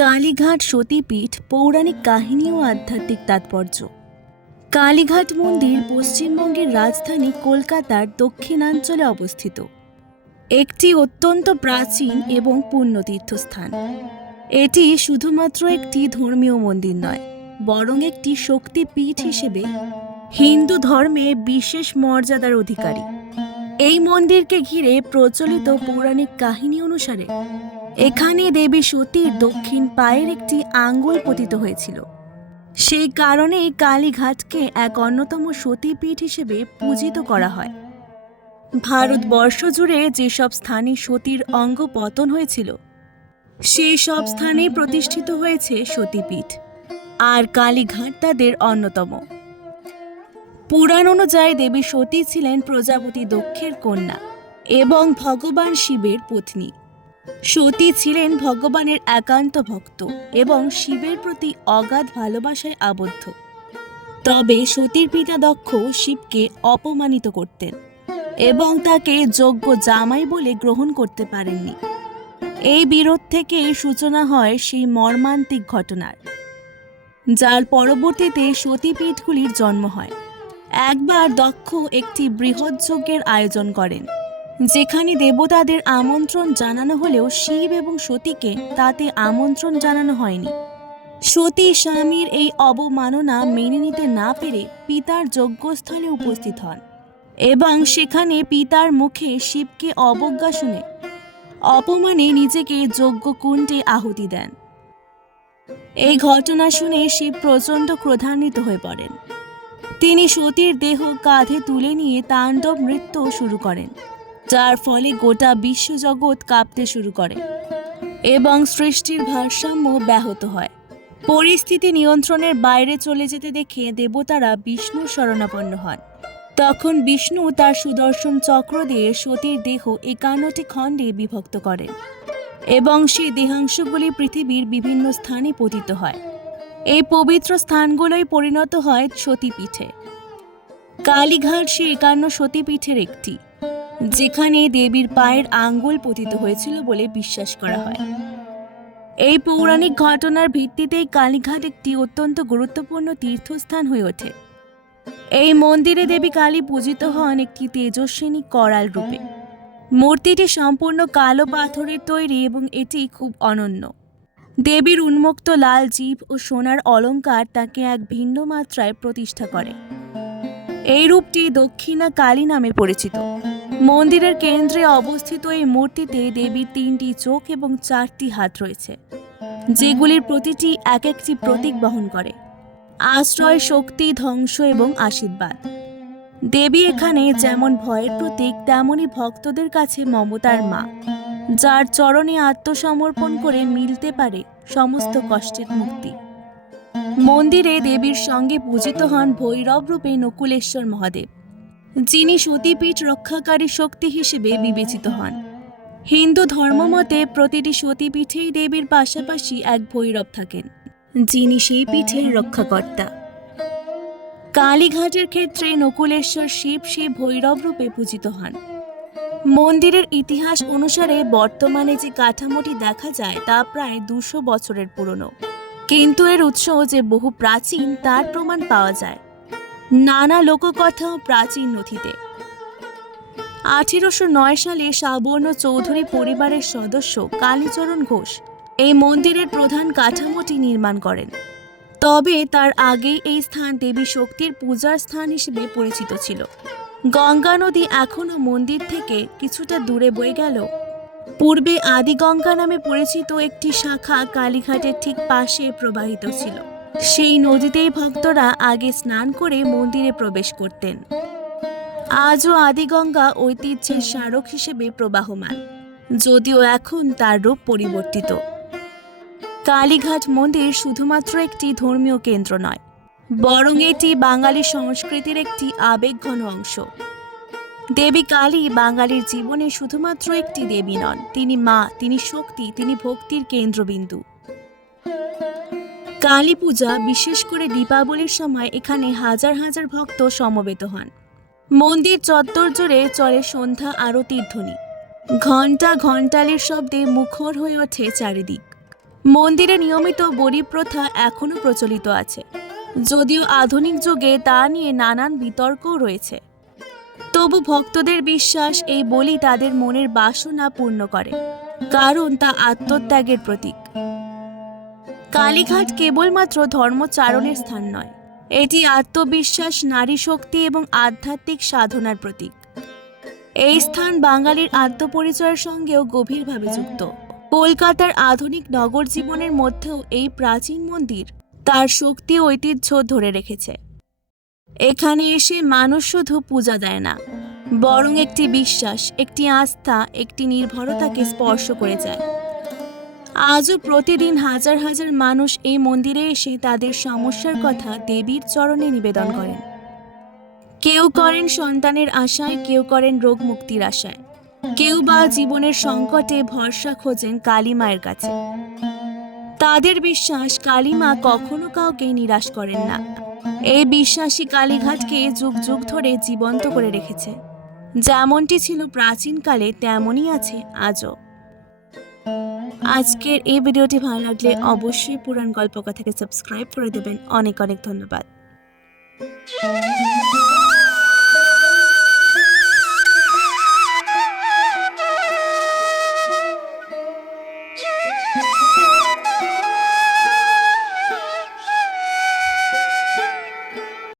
কালীঘাট সতীপীঠ পৌরাণিক কাহিনী ও আধ্যাত্মিক তাৎপর্য। কালীঘাট মন্দির পশ্চিমবঙ্গের রাজধানী কলকাতার দক্ষিণাঞ্চলে অবস্থিত। একটি অত্যন্ত প্রাচীন এবং পূণ্য তীর্থস্থান এটি শুধুমাত্র একটি ধর্মীয় মন্দির নয়, বরং একটি শক্তিপীঠ হিসেবে হিন্দু ধর্মে বিশেষ মর্যাদার অধিকারী। এই মন্দিরকে ঘিরে প্রচলিত পৌরাণিক কাহিনী অনুসারে এখানে দেবী সতীর দক্ষিণ পায়ের একটি আঙ্গুল পতিত হয়েছিল। সেই কারণেই কালীঘাটকে এক অন্যতম সতীপীঠ হিসেবে পূজিত করা হয়। ভারতবর্ষ জুড়ে যেসব স্থানে সতীর অঙ্গ পতন হয়েছিল, সেই সব স্থানেই প্রতিষ্ঠিত হয়েছে সতীপীঠ, আর কালীঘাট তাদের অন্যতম। পুরাণ অনুযায়ী দেবী সতী ছিলেন প্রজাপতি দক্ষের কন্যা এবং ভগবান শিবের পত্নী। সতী ছিলেন ভগবানের একান্ত ভক্ত এবং শিবের প্রতি অগাধ ভালোবাসায় আবদ্ধ। তবে সতীর পিতা দক্ষ শিবকে অপমানিত করতেন এবং তাকে যোগ্য জামাই বলে গ্রহণ করতে পারেননি। এই বিরোধ থেকে সূচনা হয় সেই মর্মান্তিক ঘটনার, যার পরবর্তীতে সতীপীঠগুলির জন্ম হয়। একবার দক্ষ একটি বৃহৎ যজ্ঞের আয়োজন করেন। যেখানে দেবতাদের আমন্ত্রণ জানানো হলেও শিব এবং সতীকে তাতে আমন্ত্রণ জানানো হয়নি। সতী স্বামীর এই অবমাননা মেনে নিতে না পেরে পিতার যজ্ঞস্থলে উপস্থিত হন এবং সেখানে পিতার মুখে শিবকে অবজ্ঞা শুনে অপমানে নিজেকে যজ্ঞকুণ্ডে আহুতি দেন। এই ঘটনা শুনে শিব প্রচণ্ড ক্রোধান্বিত হয়ে পড়েন। তিনি সতীর দেহ কাঁধে তুলে নিয়ে তাণ্ডব নৃত্য শুরু করেন। যার ফলে গোটা বিশ্বজগৎ কাঁপতে শুরু করে এবং সৃষ্টির ভারসাম্য ব্যাহত হয়। পরিস্থিতি নিয়ন্ত্রণের বাইরে চলে যেতে দেখে দেবতারা বিষ্ণু শরণাপন্ন হন। তখন বিষ্ণু তার সুদর্শন চক্র দিয়ে সতীর দেহ একান্নটি খণ্ডে বিভক্ত করেন এবং সেই দেহাংশগুলি পৃথিবীর বিভিন্ন স্থানে পতিত হয়। এই পবিত্র স্থানগুলোই পরিণত হয় সতীপীঠে। কালীঘাট সে একান্ন সতীপীঠের একটি। যেখানে দেবীর পায়ের আঙ্গুল পতিত হয়েছিল বলে বিশ্বাস করা হয়। এই পৌরাণিক ঘটনার ভিত্তিতেই কালীঘাট একটি অত্যন্ত গুরুত্বপূর্ণ তীর্থস্থান হয়ে ওঠে। এই মন্দিরে দেবী কালী পূজিত হন একটি তেজস্বিনী করাল রূপে। মূর্তিটি সম্পূর্ণ কালো পাথরের তৈরি এবং এটি খুব অনন্য। দেবীর উন্মুক্ত লাল জীব ও সোনার অলঙ্কার তাকে এক ভিন্ন মাত্রায় প্রতিষ্ঠা করে। এই রূপটি দক্ষিণা কালী নামে পরিচিত। মন্দিরের কেন্দ্রে অবস্থিত এই মূর্তিতে দেবীর তিনটি চোখ এবং চারটি হাত রয়েছে, যেগুলির প্রতিটি এক একটি প্রতীক বহন করে। আশ্রয়, শক্তি, ধ্বংস এবং আশীর্বাদ। দেবী এখানে যেমন ভয়ের প্রতীক, তেমনই ভক্তদের কাছে মমতার মা, যার চরণে আত্মসমর্পণ করে মিলতে পারে সমস্ত কষ্টের মুক্তি। মন্দিরে দেবীর সঙ্গে পূজিত হন ভৈরব রূপে নকুলেশ্বর মহাদেব। যিনি সতীপীঠ রক্ষাকারী শক্তি হিসেবে বিবেচিত হন। হিন্দু ধর্মমতে প্রতিটি সতীপীঠেই দেবীর পাশাপাশি এক ভৈরব থাকেন, যিনি সেই পীঠের রক্ষাকর্তা। কালীঘাটের ক্ষেত্রে নকুলেশ্বর শিব সেই ভৈরব রূপে পূজিত হন। মন্দিরের ইতিহাস অনুসারে বর্তমানে যে কাঠামোটি দেখা যায় তা প্রায় দুশো বছরের পুরনো। কিন্তু এর উৎস যে বহু প্রাচীন তার প্রমাণ পাওয়া যায়। নানা লোককথা প্রাচীন নথিতে। আঠেরোশো নয় সালে সাবর্ণ চৌধুরী পরিবারের সদস্য কালীচরণ ঘোষ এই মন্দিরের প্রধান কাঠামোটি নির্মাণ করেন। তবে তার আগেই এই স্থান দেবী শক্তির পূজার স্থান হিসেবে পরিচিত ছিল। গঙ্গা নদী এখনও মন্দির থেকে কিছুটা দূরে বয়ে গেল। পূর্বে আদিগঙ্গা নামে পরিচিত একটি শাখা কালীঘাটের ঠিক পাশে প্রবাহিত ছিল। সেই নদীতেই ভক্তরা আগে স্নান করে মন্দিরে প্রবেশ করতেন। আজও আদিগঙ্গা ঐতিহ্যের স্মারক হিসেবে প্রবাহমান, যদিও এখন তার রূপ পরিবর্তিত। কালীঘাট মন্দির শুধুমাত্র একটি ধর্মীয় কেন্দ্র নয়, বরং এটি বাঙালি সংস্কৃতির একটি আবেগঘন অংশ। দেবী কালী বাঙালির জীবনে শুধুমাত্র একটি দেবী নন, তিনি মা, তিনি শক্তি, তিনি ভক্তির কেন্দ্রবিন্দু। কালী পূজা, বিশেষ করে দীপাবলির সময় এখানে হাজার হাজার ভক্ত সমবেত হন। মন্দির চত্বর জুড়ে চলে সন্ধ্যা আরতির ধ্বনি ঘণ্টা ঘণ্টালির শব্দে মুখর হয়ে ওঠে চারিদিক। মন্দিরে নিয়মিত বলি প্রথা এখনও প্রচলিত আছে। যদিও আধুনিক যুগে তা নিয়ে নানান বিতর্কও রয়েছে। তবু ভক্তদের বিশ্বাস এই বলি তাদের মনের বাসনা পূর্ণ করে। কারণ তা আত্মত্যাগের প্রতীক। কালীঘাট কেবলমাত্র ধর্মচারণের স্থান নয়। এটি আত্মবিশ্বাস নারী শক্তি এবং আধ্যাত্মিক সাধনার প্রতীক। এই স্থান বাঙালির আত্মপরিচয়ের সঙ্গেও গভীরভাবে যুক্ত। কলকাতার আধুনিক নগর জীবনের মধ্যেও এই প্রাচীন মন্দির তার শক্তি ঐতিহ্য ধরে রেখেছে। এখানে এসে মানুষ শুধু পূজা দেয় না, বরং একটি বিশ্বাস, একটি আস্থা, একটি নির্ভরতাকে স্পর্শ করে যায়। আজও প্রতিদিন হাজার হাজার মানুষ এই মন্দিরে এসে তাদের সমস্যার কথা দেবীর চরণে নিবেদন করেন। কেউ করেন সন্তানের আশায়, কেউ করেন রোগ মুক্তির আশায়। কেউ বা জীবনের সংকটে ভরসা খোঁজেন কালী মায়ের কাছে। তাদের বিশ্বাস, কালী মা কখনো কাউকে নিরাশ করেন না। এই বিশ্বাসী কালীঘাটকে যুগ যুগ ধরে জীবন্ত করে রেখেছে। যেমনটি ছিল প্রাচীনকালে, তেমনই আছে আজও। আজকের এই ভিডিওটি ভালো লাগলে অবশ্যই পুরাণ গল্পকথাকে সাবস্ক্রাইব করে দেবেন। অনেক অনেক ধন্যবাদ।